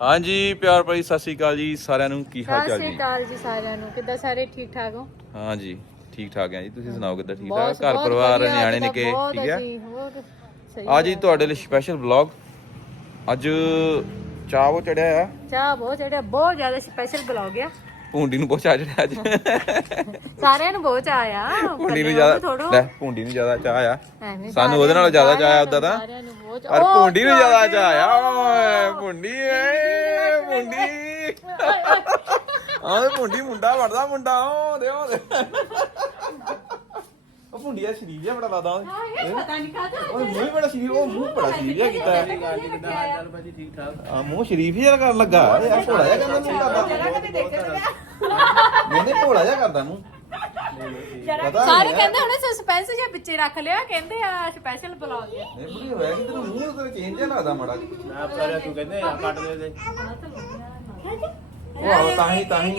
ਹਾਂਜੀ ਪਿਆਰ ਭਰੀ ਸਤਿ ਸ਼੍ਰੀ ਅਕਾਲ ਜੀ ਸਾਰਿਆਂ ਨੂੰ ਕੀ ਹਾਲ ਸਤਿ ਚਾਲ ਸ਼੍ਰੀ ਜੀ? ਅਕਾਲ ਜੀ ਸਾਰਿਆਂ ਨੂੰ ਕਿੱਦਾਂ ਸਾਰੇ ਠੀਕ ਠਾਕ ਹੋ? ਹਾਂਜੀ ਠੀਕ ਠਾਕ ਆ ਜੀ ਤੁਸੀਂ ਸੁਣਾਓ ਕਿੱਦਾਂ ਠੀਕ ਬਹੁਤ- ਠਾਕ ਘਰ ਬਹੁਤ ਪਰਿਵਾਰ ਵਧੀਆ, ਨਿਆਣੇ ਅੱਜ ਤਾਂ ਨਿੱਕੇ ਬਹੁਤ ਠੀਕ ਹੈ ਅਸੀਂ, ਹੋਰ ਸਹੀ ਅੱਜ ਜੀ ਤੁਹਾਡੇ ਲਈ ਸਪੈਸ਼ਲ ਵਲੌਗ ਅੱਜ ਚਾਹ ਉਹ ਚੜਿਆ ਆ। ਚਾਹ ਬਹੁਤ ਜਿਹੜਾ ਬਹੁਤ ਜ਼ਿਆਦਾ ਸਪੈਸ਼ਲ ਬਲੌਗ ਆ। ਭੁੰਡੀ ਨੂੰ ਬਹੁਤ ਚਾਹ ਚੜਿਆ ਅੱਜ। ਸਾਰਿਆਂ ਨੂੰ ਬਹੁਤ ਚਾਹ ਆ ਭੁੰਡੀ ਨੂੰ ਜ਼ਿਆਦਾ ਲੈ ਭੁੰਡੀ ਨੂੰ ਜ਼ਿਆਦਾ ਚਾਹ ਆ। ਐਵੇਂ ਸਾਨੂੰ ਉਹਦੇ ਨਾਲੋਂ ਜ਼ਿਆਦਾ ਚਾਹ ਆ ਉਦਾਂ ਤਾਂ। ਸਾਰਿਆਂ ਨੂੰ ਬਹੁਤ ਪਰ ਉਹ ਭੁੰਡੀ ਨੂੰ ਜ਼ਿਆਦਾ ਚਾਹ ਆ। ਓਏ ਭੁੰਡੀ ਏ। ਆਹ ਭੁੰਡੀ ਮੁੰਡਾ ਵੜਦਾ ਮੁੰਡਾ ਉਹ ਦੇ ਉਹ ਦੇ। ਉਹ ਭੁੰਡੀ ਦਾ ਸ਼ਰੀਰ ਜਿਹਾ ਬੜਾ ਲੱਗਦਾ ਹਾਂ, ਇਹ ਪਤਾ ਨਹੀਂ ਕਾਹਦਾ ਉਹ ਮੂੰਹ ਹੀ ਬੜਾ ਸ਼ਰੀਫ ਉਹ ਮੂੰਹ ਬੜਾ ਸ਼ਰੀਫ ਜਿਹਾ ਕੀਤਾ। ਹੈ? ਆ ਮੂੰਹ ਸ਼ਰੀਫ ਜਿਹਾ ਕਰਨ ਲੱਗਾ। ਇਹ ਆ ਭੋਲਾ ਜਿਹਾ ਕਰਦਾ ਮੂੰਹ ਕਰਦਾ ਨਹੀਂ ਨਹੀਂ ਭੋਲਾ ਜਿਹਾ ਕਰਦਾ ਮੂੰਹ। ਪਤਾ ਸਾਰੇ ਕਹਿੰਦੇ ਹੁਣ ਸਸਪੈਂਸ ਜਿਹਾ ਵਿੱਚੇ ਰੱਖ ਲਿਆ ਕਹਿੰਦੇ ਆ ਸਪੈਸ਼ਲ ਬਲੌਗ ਆ ਨਹੀਂ ਬੁੜੀ ਹੋਇਆ ਕਿ ਤੇਰਾ ਮੂੰਹ ਤੇਰਾ ਚੇਂਜ ਜਿਹਾ ਲੱਗਦਾ ਮਾੜਾ ਉਹ ਆਹੋ ਤਾਂ ਹੀ ਤਾਂ ਹੀ।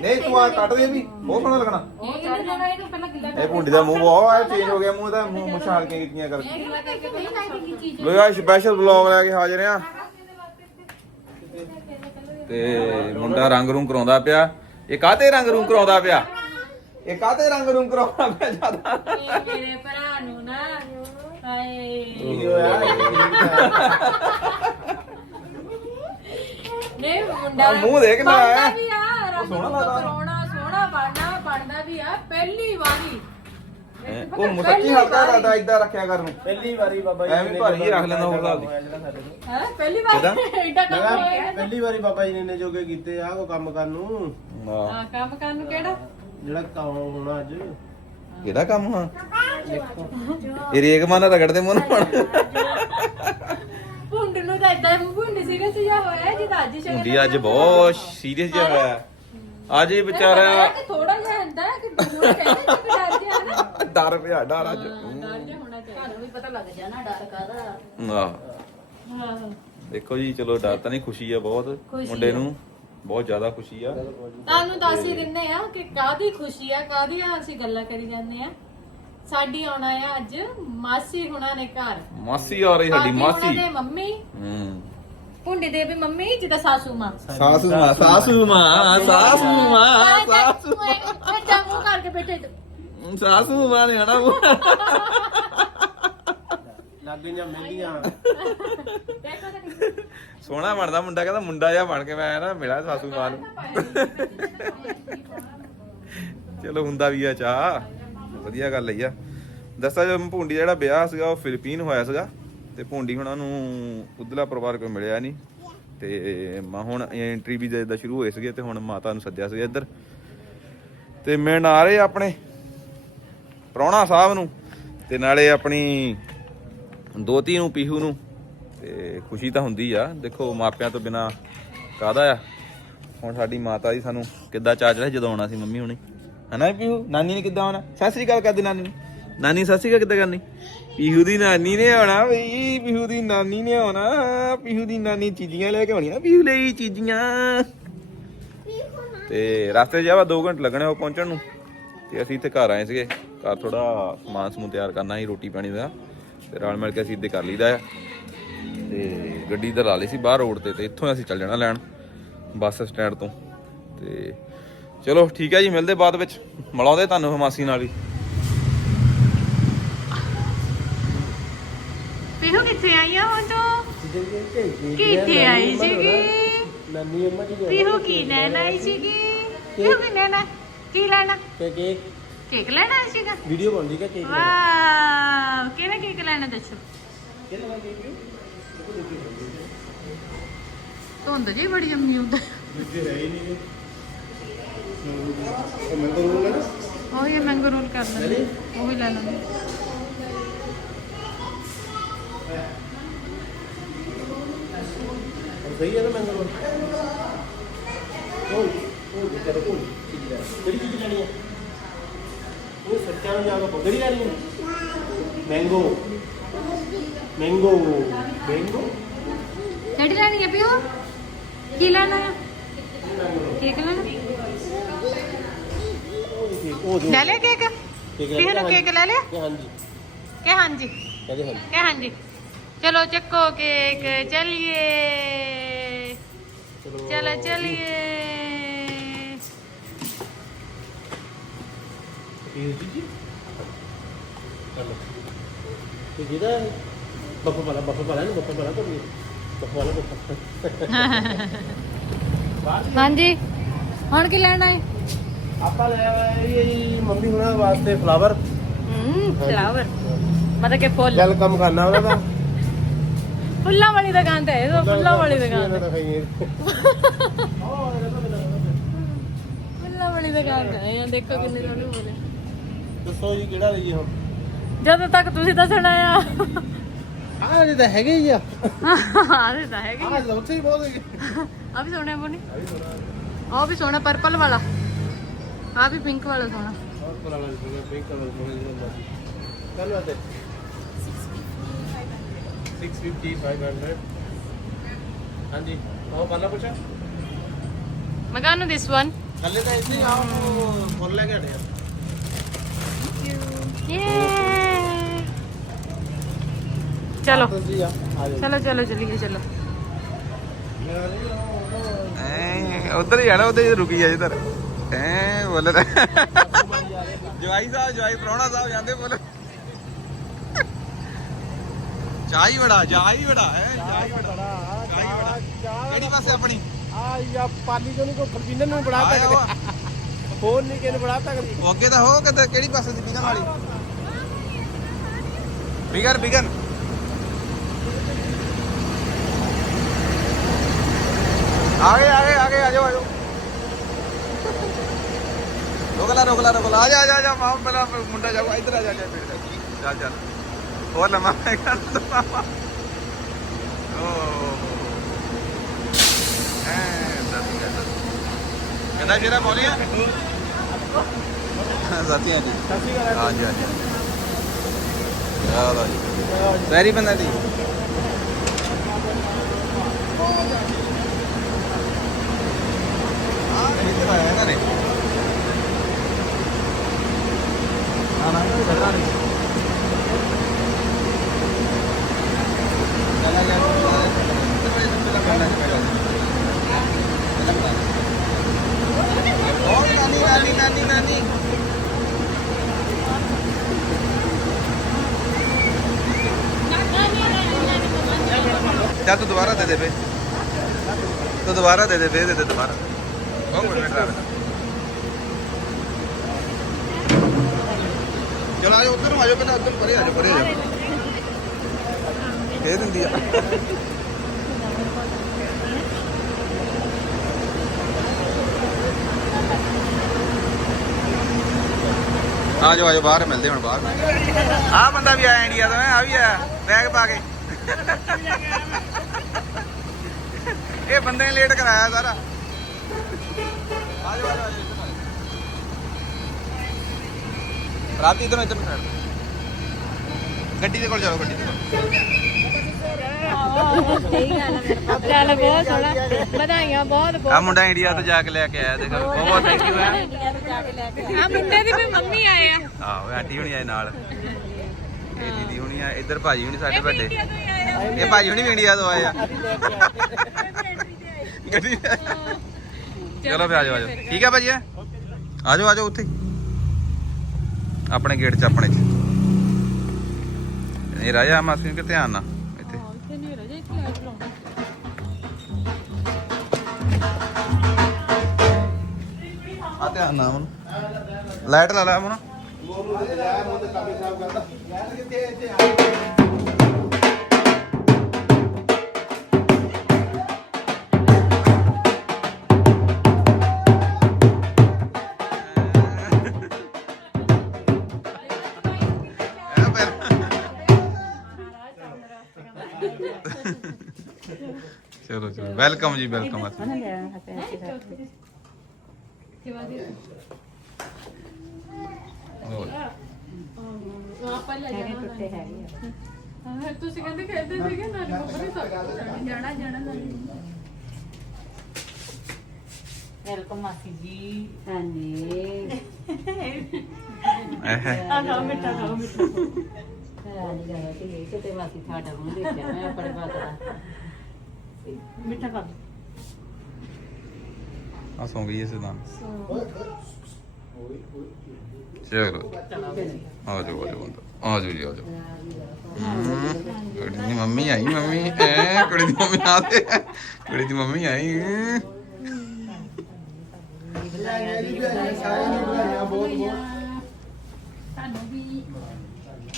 ਨਹੀਂ ਤੂੰ ਆ ਕੱਟ ਦੇ ਵੀ। ਬਹੁਤ ਸੋਹਣਾ ਲੱਗਣਾ। ਇਹ ਕਹਿੰਦੇ ਜਾਣਾ ਇਹਨੂੰ ਪਹਿਲਾਂ ਗਿੱਲਾ ਇਹ ਭੁੰਡੀ ਦਾ ਮੂੰਹ ਬਹੁਤ ਚੇਂਜ ਹੋ ਗਿਆ ਮੂੰਹ ਦਾ ਮੂੰਹ ਮੁਛਾਲ ਕੇ ਕੀਤੀਆਂ ਕਰਕੇ ਲੋ ਯਾਰ ਸਪੈਸ਼ਲ ਵਲੌਗ ਲੈ ਕੇ ਹਾਜ਼ਰ ਆ ਤੇ ਮੁੰਡਾ ਰੰਗ ਰੂੰ ਕਰਾਉਂਦਾ ਪਿਆ। ਇਹ ਕਾਤੇ ਰੰਗ ਰੂੰ ਕਰਾਉਂਦਾ ਪਿਆ? ਇਹ ਕਾਤੇ ਰੰਗ ਰੂੰ ਕਰਾਉਂਦਾ ਪਿਆ ਜ਼ਿਆਦਾ? ਮੇਰੇ ਭਰਾ ਨੂੰ ਨਾ ਹਾਏ। ਮੂੰਹ ਦੇਖ ਨਾ। ਬਣਦਾ ਵੀ ਆ ਸੋਹਣਾ ਲੱਗਦਾ। ਕਰਾਉਣਾ ਸੋਹਣਾ ਬਣਨਾ ਬਣਦਾ ਵੀ ਆ ਪਹਿਲੀ ਵਾਰੀ। ਉਹ ਮੁਸੱਚੀ ਹਲਕਾ ਕਰਦਾ ਇਦਾਂ ਰੱਖਿਆ ਕਰ ਨੂੰ। ਪਹਿਲੀ ਵਾਰੀ ਬਾਬਾ ਜੀ ਐਵੇਂ ਭਾਰੀ ਰੱਖ ਲੈਂਦਾ ਹੋਰ ਹਿਸਾਬ ਦੀ। ਹੈ? ਪਹਿਲੀ ਵਾਰ ਕਿੱਦਾਂ? ਏਡਾ ਕੰਮ ਹੋਇਆ ਪਹਿਲੀ ਵਾਰੀ ਬਾਬਾ ਜੀ ਨੇ ਜੋਗੇ ਕੀਤੇ ਆ ਕੋ ਕੰਮ ਕਰਨ ਨੂੰ। ਹਾਂ ਕੰਮ ਕਰਨ ਨੂੰ ਕਿਹੜਾ? ਜਿਹੜਾ ਕੰਮ ਹੋਣਾ ਅੱਜ। ਕਿਹੜਾ ਕੰਮ ਹਾਂ ਇਹ ਰੇਗ ਮਾਨਾ ਰਗੜਦੇ ਮੂੰਹ ਨੂੰ ਤਾਂ ਇਦਾਂ ਭੁੰਡ ਸੀਰੀਅਸ ਜਿਹਾ ਹੋਇਆ ਜਿਹਦਾ ਅੱਜ ਸ਼ਗਨ ਹੁੰਦੀ ਅੱਜ ਬਹੁਤ ਸੀਰੀਅਸ ਜਿਹਾ ਹੋਇਆ। ਅੱਜ ਇਹ ਵਿਚਾਰਾ ਥੋੜਾ ਜਿਹਾ ਹੁੰਦਾ ਕਿ ਦੂਰ ਕਹਿੰਦੇ ਕਿ ਡਰ ਜਿਹਾ ਨਾ ਡਰ ਪਿਆ ਡਰ ਅੱਜ। ਡਰ ਜਿਹਾ ਹੋਣਾ ਚਾਹੀਦਾ। ਤੁਹਾਨੂੰ ਵੀ ਪਤਾ ਲੱਗ ਜਾਣਾ ਡਰ ਕਾਦਾ ਆਹ। ਹਾਂ। ਦੇਖੋ ਜੀ ਚਲੋ ਡਰ ਤਾਂ ਨਹੀਂ ਖੁਸ਼ੀ ਆ ਬਹੁਤ ਮੁੰਡੇ। ਨੂੰ। ਬਹੁਤ ਜ਼ਿਆਦਾ ਖੁਸ਼ੀ ਆ। ਤੁਹਾਨੂੰ ਦੱਸ ਹੀ ਦਿੰਦੇ ਆ ਕਿ ਕਾਦੀ ਖੁਸ਼ੀ ਆ ਕਾਦੀਆਂ ਅਸੀਂ ਗੱਲਾਂ ਕਰੀ ਜਾਂਦੇ ਆ। ਸਾਡੀ ਆਉਣਾ ਆ ਅੱਜ ਮਾਸੀ ਹੁਣਾਂ ਨੇ ਘਰ। ਮਾਸੀ ਆ ਰਹੀ ਸਾਡੀ ਹੁਣਾਂ ਮਾਸੀ। ਦੇ ਮੰਮੀ। ਹੂੰ। ਭੁੰਡੀ ਦੇ ਵੀ ਮੰਮੀ ਜਿਹਦਾ ਸਾਸੂ ਮਾਂ। ਸਾਸੂ ਮਾਂ ਸਾਸੂ ਮਾਂ ਸਾਸੂ ਮਾਂ ਸਾਸੂ ਵੱਡਾ ਮੂੰਹ ਕਰਕੇ ਬੈਠੇ ਤੂੰ। ਸਾਸੂ ਮਾਂ ਨੇ ਹਨਾ ਲੱਗ ਗਈਆਂ ਮਹਿੰਦੀਆਂ ਦੇਖੋ ਤਾਂ ਕਿੰਨੀ- ਸੋਹਣਾ ਬਣਦਾ ਮੁੰਡਾ ਕਹਿੰਦਾ ਮੁੰਡਾ ਜਿਹਾ ਬਣ ਕੇ ਮੈਂ ਆਇਆ ਨਾ ਮਿਲਿਆ ਸਾਸੂ ਮਾਂ ਨੂੰ। ਚਲੋ ਹੁੰਦਾ ਵੀ ਆ ਚਾ ਵਧੀਆ ਗੱਲ ਹੀ ਆ। ਦੱਸਿਆ ਜਦੋਂ ਭੁੰਡੀ ਜਿਹੜਾ ਵਿਆਹ ਸੀਗਾ, ਉਹ ਫਿਲੀਪੀਨ ਹੋਇਆ ਸੀਗਾ ਤੇ ਭੁੰਡੀ ਹੁਣਾਂ ਨੂੰ ਉਧਰਲਾ ਪਰਿਵਾਰ ਕੋਈ ਮਿਲਿਆ ਨਹੀਂ ਤੇ ਮੈਂ ਹੁਣ ਐਂਟਰੀ ਵੀ ਜਿੱਦਾਂ ਸ਼ੁਰੂ ਹੋਏ ਸੀਗੇ ਤੇ ਹੁਣ ਮਾਤਾ ਨੂੰ ਸੱਦਿਆ ਸੀ ਇੱਧਰ। ਤੇ ਮਿਲਣ ਆ ਰਹੇ ਆਪਣੇ ਪ੍ਰਾਹੁਣਾ ਸਾਹਿਬ ਨੂੰ ਤੇ ਨਾਲੇ ਆਪਣੀ ਦੋਤੀ ਨੂੰ, ਪੀਹੂ ਨੂੰ ਤੇ ਖੁਸ਼ੀ ਤਾਂ ਹੁੰਦੀ ਆ। ਦੇਖੋ ਮਾਪਿਆਂ ਤੋਂ ਬਿਨਾ ਕਾਹਦਾ ਆ? ਹੁਣ ਸਾਡੀ ਮਾਤਾ ਜੀ ਸਾਨੂੰ ਕਿੱਦਾਂ ਚਾਹ ਚੜਿਆ ਜਦੋਂ ਆਉਣਾ ਸੀ ਮੰਮੀ ਹੁਣੀ। ਹਨਾ ਪੀਹੂ? ਨਾਨੀ ਨੇ ਕਿੱਦਾਂ ਆਉਣਾ? ਸਤਿ ਸ੍ਰੀ ਅਕਾਲ ਕਰਦੀ ਨਾਨੀ ਨੂੰ। ਨਾਨੀ, ਸਤਿ ਸ੍ਰੀ ਅਕਾਲ ਕਿੱਦਾਂ ਕਰਨੀ? ਪੀਹੂ ਦੀ ਨਾਨੀ ਨੇ ਆਉਣਾ ਬਈ, ਪੀਹੂ ਦੀ ਨਾਨੀ ਨੇ ਆਉਣਾ। ਪੀਹੂ ਦੀ ਨਾਨੀ ਚੀਜ਼ੀਆਂ ਲੈ ਕੇ ਆਉਣੀਆਂ ਪੀਹੂ ਲਈ ਚੀਜ਼ੀਆਂ। ਤੇ ਰਸਤੇ 'ਚ 2 ਘੰਟੇ ਲੱਗਣੇ ਉਹ ਪਹੁੰਚਣ ਨੂੰ। ਤੇ ਅਸੀਂ ਇੱਥੇ ਘਰ ਆਏ ਸੀਗੇ। ਘਰ ਥੋੜਾ ਸਮਾਨ ਸਮੂਨ ਤਿਆਰ ਕਰਨਾ ਸੀ, ਰੋਟੀ ਪਾਣੀ ਦਾ। ਤੇ ਰਲ ਮਿਲ ਕੇ ਅਸੀਂ ਇੱਦੇ ਕਰ ਲਈਦਾ ਆ। ਤੇ ਗੱਡੀ ਤਾਂ ਲਾ ਲਈ ਸੀ ਬਾਹਰ ਰੋਡ ਤੇ ਤੇ ਇੱਥੋਂ ਅਸੀਂ ਚੱਲ ਜਾਣਾ ਲੈਣ, ਬੱਸ ਸਟੈਂਡ ਤੋਂ। ਤੇ ਚਲੋ ਠੀਕ ਹੈ ਜੀ ਮਿਲਦੇ ਬਾਅਦ ਵਿੱਚ। ਮਿਲਾਉਂਦੇ ਤੁਹਾਨੂੰ ਹਮਾਸੀ ਨਾਲ ਵੀ ਪੀਹੂ ਕਿੱਥੇ ਆਈ ਆ ਹੁਣ ਤੂੰ? ਕਿੱਥੇ ਆਈ ਸੀਗੀ? ਨਾਨੀ ਅੰਮਾ ਜੀ ਪੀਹੂ ਕੀ ਲੈਣ ਆਈ ਸੀਗੀ? ਪੀਹੂ ਕੀ ਲੈਣਾ? ਕੀ ਲੈਣਾ? ਕੇ ਕੇ ਕੇਕ ਲੈਣਾ ਆਈ ਸੀਗਾ? ਵੀਡੀਓ ਬਣਦੀ ਕਿ ਕੇਕ ਵਾਹ ਕਿਹੜਾ ਕੇਕ ਲੈਣਾ ਦੱਸੋ? ਧੁੰਦ ਜੀ ਬੜੀ ਅੰਮੀ ਹੁੰਦਾ। ਉਹ ਮੈਂ ਕਰੂੰਗਾ ਨਾ ਉਹ ਇਹ ਮੈਂਗੋ ਰੋਲ ਕਰ ਲੈਂਦੇ। ਉਹ ਵੀ ਲੈ ਉਹ ਸਹੀ ਹੈ ਨਾ ਮੈਂ ਕਰੂੰ ਉਹ ਉਹ ਜਿਹੜਾ ਕੋਲ ਕਿਹੜੀ ਚੀਜ਼ ਲੈਣੀ ਹੈ? ਉਹ ਸੱਚਾ ਨੂੰ ਜਾ ਕੇ ਬਗੜੀ ਲੈਣੀ ਹੈ? ਮੈਂਗੋ ਮੈਂਗੋ ਮੈਂਗੋ ਕਿਹੜੀ ਲੈਣੀ ਹੈ ਪੀਹੂ ਕੀ ਲੈਣਾ ਹੈ? ਕੇਕ ਲੈਣਾ ਉਹ ਜੋ ਲੈ ਲਿਆ ਕੇਕ? ਕੇਕ ਪੀਹੂ ਨੂੰ ਕੇਕ ਲੈ ਲਿਆ? ਕਿ ਹਾਂਜੀ। ਕਿ ਹਾਂਜੀ। ਕਹਦੇ ਹਾਂਜੀ। ਕਿ ਹਾਂਜੀ। ਚਲੋ ਚੱਕੋ ਕੇਕ ਚੱਲੀਏ। ਚਲੋ। ਚਲਿਏ। ਇਹ ਜੀ ਚਲੋ। ਤੇ ਜਿਹਦਾ ਬੱਫਾ ਵਾਲਾ ਬੱਫਾ ਵਾਲਾ ਨੂੰ ਬੱਫਾ ਵਾਲਾ ਕੋਈ ਬੱਫਾ ਵਾਲਾ ਬੱਫਾ ਹਾਂਜੀ। ਹੁਣ ਕੀ ਲੈਣਾ ਹੈ ਆਪਾਂ ਲੈ ਆਏ ਜੀ ਮੰਮੀ ਹੁਣਾਂ ਵਾਸਤੇ ਫਲਾਵਰ ਹੂੰ ਫਲਾਵਰ ਮਤਲਬ ਕਿ ਫੁੱਲ। ਵੈਲਕਮ ਕਰਨਾ ਉਹਨਾਂ ਦਾ। ਫੁੱਲਾਂ ਵਾਲੀ ਦੁਕਾਨ ਤੇ ਹੈ ਇਹ ਫੁੱਲਾਂ ਵਾਲੀ ਦੁਕਾਨ ਤੇ ਤੇ ਫੁੱਲਾਂ ਵਾਲੀ ਦੁਕਾਨ ਤੇ ਆਏ ਆ ਦੇਖੋ ਕਿੰਨੇ ਸੋਹਣੇ ਬੋਲੇ ਦੱਸੋ ਜੀ ਕਿਹੜਾ ਲਈਏ ਹੁਣ? ਜਦੋਂ ਤੱਕ ਤੁਸੀਂ ਦੱਸਣਾ ਆ ਆਹ ਜੀ ਤਾਂ ਹੈਗੇ ਹੀ ਆ। ਆਹ ਤਾਂ ਹੈਗੇ ਆਹ ਤਾਂ ਉੱਥੇ ਹੀ ਬਹੁਤ ਹੈਗੇ। ਆ ਵੀ ਸੋਹਣਾ ਬੋਨੀ ਆ ਵੀ ਸੋਹਣਾ ਪਰਪਲ ਵਾਲਾ। ਆ ਵੀ ਪਿੰਕ ਵਾਲਾ ਸੋਹਣਾ। ਬਹੁਤ ਪੁਰਾਣਾ ਜਿਹਾ ਪਿੰਕ ਕਲਰ ਸੋਹਣਾ ਜਿਹਾ ਚੱਲ ਵਾਤੇ 650 500 ਹਾਂਜੀ ਆਓ ਪਾਲਾ ਪੁੱਛਾ। ਮਗਾਨੂ ਦਿਸ ਵਨ ਥੱਲੇ ਤਾਂ ਇੱਥੇ ਹੀ ਆਓ ਫੁੱਲ ਲੈ ਕੇ ਆੜੇ ਆ ਚਲੋ ਚਲੋ ਚਲੋ ਚਲੀਏ ਚਲੋ। ਐ ਉਧਰ ਹੀ ਜਾਣਾ ਉਧਰ ਰੁਕੀ ਜਾ ਐ ਬੋਲ ਜਵਾਈ ਸਾਹਿਬ ਜਵਾਈ ਪ੍ਰਾਹੁਣਾ ਸਾਹਿਬ ਜਾਂਦੇ ਬੋਲ। ਚਾਹੀ ਬੜਾ ਚਾਹੀ ਬੜਾ ਹੈ ਚਾਹੀ ਬੜਾ ਚਾਹੀ ਬੜਾ। ਕਿਹੜੀ ਪਾਸੇ ਆਪਣੀ? ਆ ਯਾ ਪਾਲੀ ਤੋਂ ਨਹੀਂ ਕੋਈ ਫਰਬੀਨਨ ਨੂੰ ਬੜਾਤਾ ਆਇਆ ਵਾ। ਕਦੇ ਫੋਨ ਨਹੀਂ ਕਿਨੇ ਬੜਾਤਾ ਕਦੇ ਉਹ ਅੱਗੇ ਤਾਂ ਹੋ ਕਿਤੇ ਕਿਹੜੀ ਪਾਸੇ ਦੀ ਬਿਗਨ ਵਾਲੀ? ਬਿਗਨ ਬਿਗਨ ਆਗੇ ਆਗੇ ਆਗੇ ਆ ਜਾਓ। ਆ ਜਾਓ ਰੋਕ ਲਾ ਰੋਕ ਲਾ ਰੋਕ ਲਾ ਆ ਜਾ ਆ ਜਾ, ਆ ਜਾ ਮਾਂ ਪਹਿਲਾਂ ਮੁੰਡਾ ਜਾਊਗਾ ਇੱਧਰ ਆ ਜਾ ਜਾ ਫਿਰ ਚੱਲ ਚੱਲ ਹੋਰ ਲੰਮਾ ਮੈਂ ਕਰ ਦਵਾਂ ਓ ਐ ਦੱਸ ਗਿਆ ਕਹਿੰਦਾ ਜਿਹੜਾ ਬੋਲਿਆ ਸਾਥੀਆਂ ਜੀ ਸੱਚੀ ਗੱਲ ਹਾਂਜੀ ਹਾਂਜੀ ਚਲੋ ਜੀ ਵੈਰੀ ਬੰਦਾ ਜੀ ਆ ਨਹੀਂ ਤੇ ਆਇਆ ਨੇ ਨਾ ਨਾ ਇਹ ਬੜਾ ਨਹੀਂ ਚਲਾ ਜਾ ਉਹ ਨਾਨੀ ਨਾਨੀ ਨਾਨੀ ਨਾਨੀ ਚੱਲ ਤੂੰ ਦੁਬਾਰਾ ਦੇ ਦੇ ਫੇ। ਤੂੰ ਦੁਬਾਰਾ ਦੇ ਦੇ ਫੇ ਦੇ ਦੇ ਦੁਬਾਰਾ। ਚਲ ਆਜੋ, ਉੱਧਰ ਨੂੰ ਆਜੋ, ਪਹਿਲਾਂ ਉੱਧਰ ਪਰੇ ਆਜੋ ਪਰੇ ਆਜੋ। ਦੇ ਦਿੰਦੀ ਆ। ਆਜੋ ਆਜੋ, ਬਾਹਰ ਮਿਲਦੇ ਹੁਣ, ਬਾਹਰ। ਆ ਬੰਦਾ ਵੀ ਆਇਆ ਇੰਡੀਆ ਤੋਂ ਆ ਵੀ ਆਇਆ ਬੈਗ ਪਾ ਕੇ। ਇਹ ਬੰਦੇ ਨੇ ਲੇਟ ਕਰਾਇਆ ਸਾਰਾ। ਰਾਤੀ ਇਧਰੋਂ ਇੱਧਰ ਗੱਡੀ ਦੇ ਕੋਲ ਚਲੋ ਗੱਡੀ ਦੇ ਕੋਲ। ਚੱਲ ਬਹੁਤ ਸੋਹਣਾ। ਵਧਾਈਆਂ ਬਹੁਤ ਆ ਬਹੁਤ ਮੁੰਡਾ ਇੰਡੀਆ ਤੋਂ ਜਾ ਕੇ ਲੈ ਕੇ ਆਇਆ ਦੇਖ। ਬਹੁਤ ਬਹੁਤ ਥੈਂਕ ਯੂ ਹੈ। ਆ ਮੁੰਡੇ ਦੀ ਵੀ ਮੰਮੀ ਆਏ ਆ। ਆਹੋ ਆਂਟੀ ਹੁਣੀ ਆਏ ਨਾਲ। ਇਹ ਦੀਦੀ ਹੁਣੀ ਆ ਇੱਧਰ ਭਾਜੀ ਹੁਣੀ ਸਾਡੇ ਵੱਡੇ। ਇੰਡੀਆ ਤੋਂ ਹੀ ਆਏ ਆ। ਇਹ ਭਾਜੀ ਹੁਣੀ ਵੀ ਇੰਡੀਆ ਤੋਂ ਆਏ ਆ। ਗੱਡੀ। ਚਲੋ ਫਿਰ ਆਜੋ ਆਜੋ ਠੀਕ ਹੈ? ਭਾਜੀ? ਆਜੋ ਆਜੋ ਉੱਥੇ। ਆਪਣੇ ਗੇਟ 'ਚ ਆਪਣੇ 'ਚ। ਇਹ ਰਾਜਾ ਮਾਸੀ ਕੇ ਧਿਆਨ ਨਾਲ ਇੱਥੇ। ਇੱਥੇ ਨਹੀਂ ਰਜੇ ਇੱਥੇ ਆ ਚਲਾਉਣਾ ਆ ਧਿਆਨ ਨਾਲ ਮਨ ਲਾਈਟ ਲਾ ਲਾ ਮਨ ਚਲੋ ਚਲੋ ਵੈਲਕਮ ਜੀ ਵੈਲਕਮ ਆ ਹੋਰ ਆਪਾਂ ਲੈ ਜਾਣਾ ਟੁੱਟੇ ਹੈਗੇ ਹਾਂ ਤੁਸੀਂ ਕਹਿੰਦੇ ਖੇਡਦੇ ਸੀਗੇ ਨਾ ਨਹੀਂ ਸਕਦਾ ਜਾਣਾ ਜਾਣਾ ਵੈਲਕਮ ਮਾਸੀ ਜੀ ਹਾਂਜੀ ਐਹ ਆ ਖਾਓ ਮਿੱਠਾ। ਮਿੱਠਾ ਰਾਣੀ ਦਾ ਕਿ ਕਿਤੇ ਮਾਸੀ ਤੁਹਾਡਾ ਮੂੰਹ ਦੇਖਿਆ ਮੈਂ ਆਪਣੇ ਬਾਤ ਦਾ। ਮਿੱਠਾ ਖਾ ਆ ਸੌਂ ਗਈ ਇਸ ਦਾ ਓਏ ਓਏ ਚਲੋ। ਆ ਜਾਓ ਆ ਜਾਓ ਅੰਦਰ। ਆ ਜਾਓ ਜੀ ਆ ਜਾਓ ਹਮ, ਕੁੜੀ ਦੀ ਮੰਮੀ ਆਈ ਮੰਮੀ। ਐ ਕੁੜੀ ਦੀ ਮੰਮੀ ਆ ਤੇ। ਕੁੜੀ ਦੀ ਮੰਮੀ ਆਈ।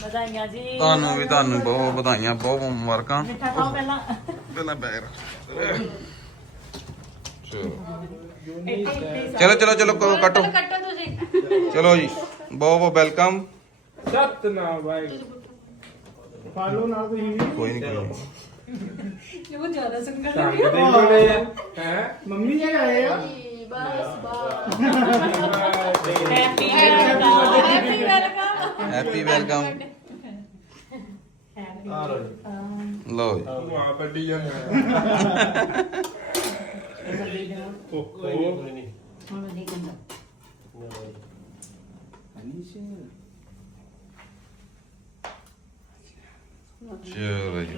ਵਧਾਈਆਂ ਜੀ। ਤੁਹਾਨੂੰ ਵੀ ਤੁਹਾਨੂੰ ਬਹੁਤ ਵਧਾਈਆਂ ਬਹੁਤ ਮੁਬਾਰਕਾਂ। ਮਿੱਠਾ ਖਾਓ ਪਹਿਲਾਂ। ਪਹਿਲਾਂ ਬੈਗ ਚਲੋ। ਚਲੋ ਚਲੋ ਚਲੋ ਕੱਟੋ। ਕੱਟੋ ਤੁਸੀਂ। ਚਲੋ ਜੀ ਬਹੁਤ ਬਹੁਤ ਵੈਲਕਮ। ਸਤਨਾਮ ਵਾਹਿਗੁਰੂ। ਫੜ ਲਓ ਨਾਲ ਤੁਸੀਂ। ਵੀ ਕੋਈ ਨਹੀਂ ਕੋਈ ਨੀ। ਉਹ ਜ਼ਿਆਦਾ ਸੰਗਤ ਹੈ? ਮੰਮੀ ਜੀ ਆਏ ਆ? ਹੈਪੀ ਵੈਲਕਮ ਹੈਪੀ ਵੈਲਕਮ ਆ ਲੋ ਜੀ ਲਓ ਜੀ ਵਾਹ ਵੱਡੀ ਜਾਂ ਕੋਈ ਨਹੀਂ ਹੁਣ ਨਹੀਂ ਕਹਿੰਦਾ ਚਲੋ ਜੀ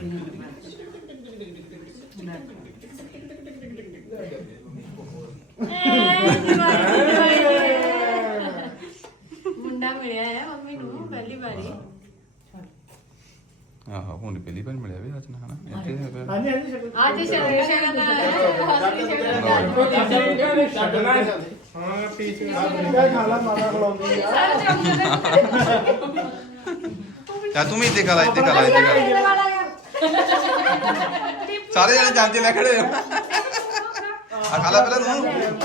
ਮੁੰਡਾ ਮਿਲਿਆ ਹੈ ਮੰਮੀ ਨੂੰ ਪਹਿਲੀ ਵਾਰੀ ਆਹ ਹੁਣ ਪਹਿਲੀ ਵਾਰ ਮਿਲਿਆ ਵੀ ਅੱਜ ਨਾ ਹਨਾ ਇੱਥੇ ਫਿਰ- ਹਾਂਜੀ ਹਾਂਜੀ ਸ਼ਕਲ ਅੱਜ ਸ਼ਗਨ ਹਸਰੀ ਸ਼ਗਨ ਹਾਂ ਪੀਸ ਖਾਲਾ ਸਾਰੇ ਤੂੰ ਵੀ ਇੱਥੇ ਖਾ ਲੈ ਇੱਥੇ ਖਾ ਲੈ ਇੱਥੇ ਖਾ ਲੈ। ਸਾਰੇ ਜਣੇ ਜਾਂਦੇ ਲੈ ਖੜੇ ਹੋ ਆ ਖਾ ਲੈ ਪਹਿਲਾਂ ਤੂੰ।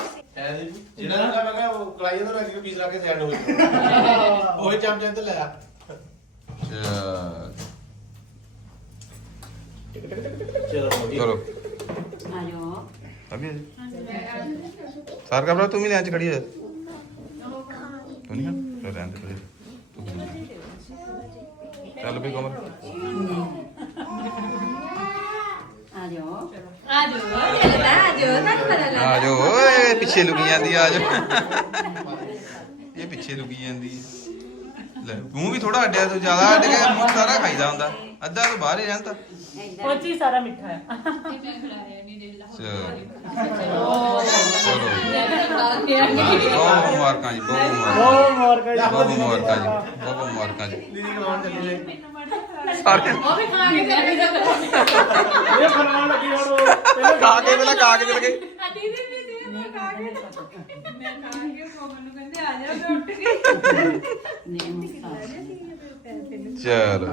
ਜਿਹੜਾ ਨਾ ਮੈਂ ਕਿਹਾ ਉਹ ਕਲਾਈ ਤੋਂ ਰੱਖ ਕੇ ਪੀਸ ਲਾ ਕੇ ਸੈਂਡ ਹੋ ਗਿਆ। ਉਹੀ ਚਮਚੇ ਤੇ ਲਿਆ ਚ ਖੜੀ ਹੈ ਤੂੰ ਨਹੀਂ ਖਾ ਰਹਿਣ ਦੇ ਪਰੇ ਤੂੰ। ਖਾ ਲੈ। ਚੱਲ ਵੀ ਕਮਰ ਆ ਜਾਓ ਆ ਜੋ ਚੱਲਦਾ ਆ ਜੋ ਤਾਂ ਪਤਾ ਲੱਗਾ ਆ ਜੋ ਓਏ ਪਿੱਛੇ ਲੁਕੀ ਜਾਂਦੀ ਆ ਜੋ ਇਹ ਪਿੱਛੇ ਲੁਕੀ ਜਾਂਦੀ ਹੈ ਲੈ। ਮੂੰਹ ਵੀ ਥੋੜਾ ਅੱਡਿਆ ਤੂੰ ਜ਼ਿਆਦਾ ਅੱਡ ਕੇ ਮੂੰਹ ਸਾਰਾ ਖਾਈਦਾ ਹੁੰਦਾ। ਅੱਧਾ ਤੂੰ ਬਾਹਰ ਹੀ ਰਹਿੰਦਾ ਉਹ ਸਾਰਾ ਮਿੱਠਾ ਹੈ ਚਲੋ ਬਹੁਤ ਮੁਬਾਰਕਾਂ ਜੀ ਬਹੁਤ ਮੁਬਾਰਕਾਂ ਬਹੁਤ ਮੁਬਾਰਕਾਂ ਜੀ ਬਹੁਤ ਮੁਬਾਰਕਾਂ ਜੀ ਦੀਦੀ ਕਮਾਉਣ ਚੱਲੀ ਸਾਰੇ ਉਹ ਵੀ ਖਾ ਕੇ ਚੱਲ ਇਹ ਫਰਮਾਨ ਲੱਗੀ ਹੁਣ ਉਹ ਪਹਿਲਾਂ ਖਾ ਕੇ ਪਹਿਲਾਂ ਖਾ ਕੇ ਚਲ ਗਏ ਅਤੀ ਦਿਨ ਨਹੀਂ ਚਲੋ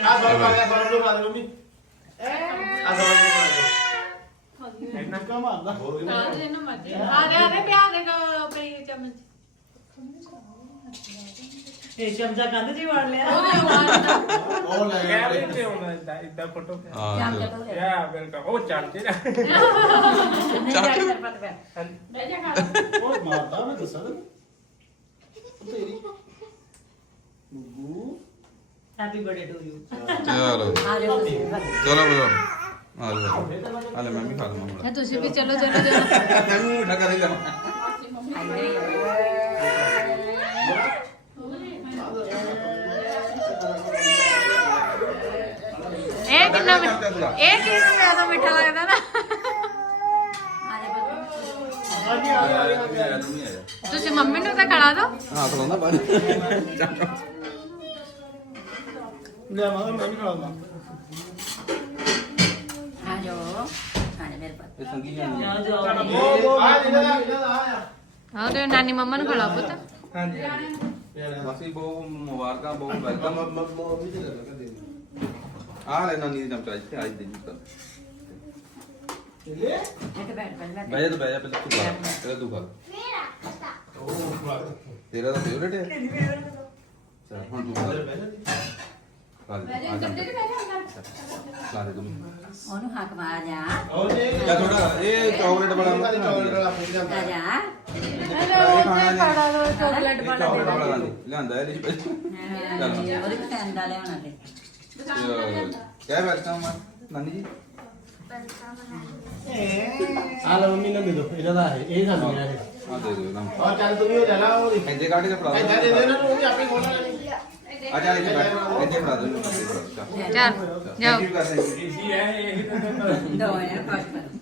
ਆ ਸਭ ਆ ਗਿਆ ਸਭ ਨੂੰ ਖਾ ਦੇ ਮੰਮੀ ਆ ਸਭ ਨੂੰ ਖਾ ਦੇ ਇੰਨਾ ਕਾ ਮਾਰਦਾ ਹੋਰ ਵੀ ਆ ਦੇ ਨਾ ਮੱਜੇ ਆ ਦੇ ਆ ਦੇ ਪਿਆ ਦੇ ਪਈ ਚਮਚ ਇਹ ਚਮਚਾ ਕੰਧ ਜੀ ਵਾੜ ਲਿਆ ਉਹਦੇ ਆਵਾਜ਼ ਦਾ ਉਹ ਲੈ ਕਹਿ ਗਏ ਦਿੱਤੇ ਹੁਣ ਇਦਾਂ ਇਦਾਂ ਫੋਟੋ ਆ ਚਲੋ ਯਾ ਬਿਲਕੁਲ ਉਹ ਚੜਦੇ ਨਾ ਨਹੀਂ ਜਾ ਕੇ ਪਤ ਪਿਆ ਬਹਿ ਜਾ ਖਾ ਲਓ। ਉਹ ਮਾਰਦਾ ਮੈਂ ਦੱਸਾਂ ਤੈਨੂੰ ਤੇਰੀ। Guggu happy birthday to you ਚਲੋ। ਆ ਜਾਓ ਤੁਸੀਂ। ਚਲੋ ਬਈ ਆ ਲਓ ਹਲੇ ਮੈਂ ਵੀ ਖਾ ਲਵਾਂ ਇਹ ਤੁਸੀਂ ਵੀ ਚਲੋ ਚਲੋ ਚਲੋ। ਮੈਂ ਮਿੱਠਾ ਕਰ ਹੀ ਲਵਾਂ ਇਹ ਕਿੰਨਾ ਮਿੱਠਾ ਇਹ ਕਿੰਨਾ ਜ਼ਿਆਦਾ ਮਿੱਠਾ ਲੱਗਦਾ ਨਾ। ਆ ਜਾ। ਹਾਂਜੀ ਆ ਆ ਤੁਸੀਂ ਮੰਮੀ ਨੂੰ ਤਾਂ ਖੜਾ ਦਿਓ। ਹਾਂ ਖਲਾਉਂਦਾ ਬਾਹਰ। ਲੈ ਮਾਂ ਮੈਂ ਵੀ ਖਾਉਂਦਾ ਆ ਜਾਓ। ਆ ਜਾ ਮੇਰੇ ਪੁੱਤ। ਇਹ ਸੰਗੀ ਜਾਂਦੀ ਆ। ਜਾਓ। ਬਹੁਤ ਬਹੁਤ ਆ ਜਿਹੜਾ ਦਾ ਜਿਹੜਾ ਦਾ ਆਇਆ ਹਾਂ ਤੇ ਨਾਨੀ ਮੰਮਾ ਨੂੰ ਖੜਾ ਪੁੱਤ। ਹਾਂਜੀ। ਬਸੀ ਬਹੁਤ ਮੁਬਾਰਕਾਂ ਬਹੁਤ ਵੈਲਕਮ। ਮੰਮੀ ਤੇ ਲੱਗਾ ਦੇ ਆ ਲੈ ਨਾਨੀ ਦੀ ਚਮਚਾ ਇੱਥੇ ਆਈ ਦੇ ਜੀ ਤਾਂ ਲੈ ਇੱਥੇ ਬੈਠ। ਬਹਿ ਜਾ ਤੂੰ ਬਹਿ ਜਾ ਪਹਿਲਾਂ ਤੂੰ ਖਾ। ਪਹਿਲਾਂ ਤੂੰ ਖਾ। ਤੇਰਾ ਤਾਂ ਫੇਵਰੇਟ ਹੈ ਚਲ ਹੁਣ ਤੂੰ ਲੈ ਖਾ ਲੈ ਜਾ ਖਾ ਲੈ ਤੂੰ। ਉਹਨੂੰ ਹੱਕ ਮਾਰ ਜਾ। ਉਹ ਦੇ ਯਾ ਥੋੜਾ ਇਹ ਚਾਕਲੇਟ ਬੜਾ ਜਾ। ਦੋ ਚਾਕਲੇਟ ਬੜਾ ਲਿਆਂਦੀ- ਲਿਆਂਦਾ। ਇਹ ਹਾਂ, ਉਹਦੀ ਪਸੰਦ ਦਾ ਲਿਆਉਣਾ ਤੇ। ਕਿਆ ਵੈਲਕਮ ਨਾਨੀ ਜੀ। ਆ ਲਓ ਮੰਮੀ ਨੂੰ ਦੇ। ਦੋ ਇਹਦਾ ਦਾ ਹੈ ਇਹ ਸਾਨੂੰ ਮਿਲਿਆ ਹੈ ਆ ਦੇ ਦਿਓ ਨਾ। ਔਰ ਚੱਲ ਤੂੰ ਵੀ ਹੋ ਜਾ ਲਾ ਉਹ ਇੰਦੇ ਕੱਢ ਕੇ ਫੜਾ ਐਦਾਂ ਦੇ ਦੇ ਉਹਨਾਂ ਨੂੰ ਉਹ ਵੀ ਆਪੇ ਖੋਲ ਲੈਣੀ। ਆ ਜਾ ਇੱਥੇ ਬੈਠ ਇੱਥੇ ਫੜਾ ਦੋ ਚੱਲ ਜਾਓ। ਯੂ ਕਰ ਥੈਂਕ ਯੂ ਦੋ ਆ ਫਸਟ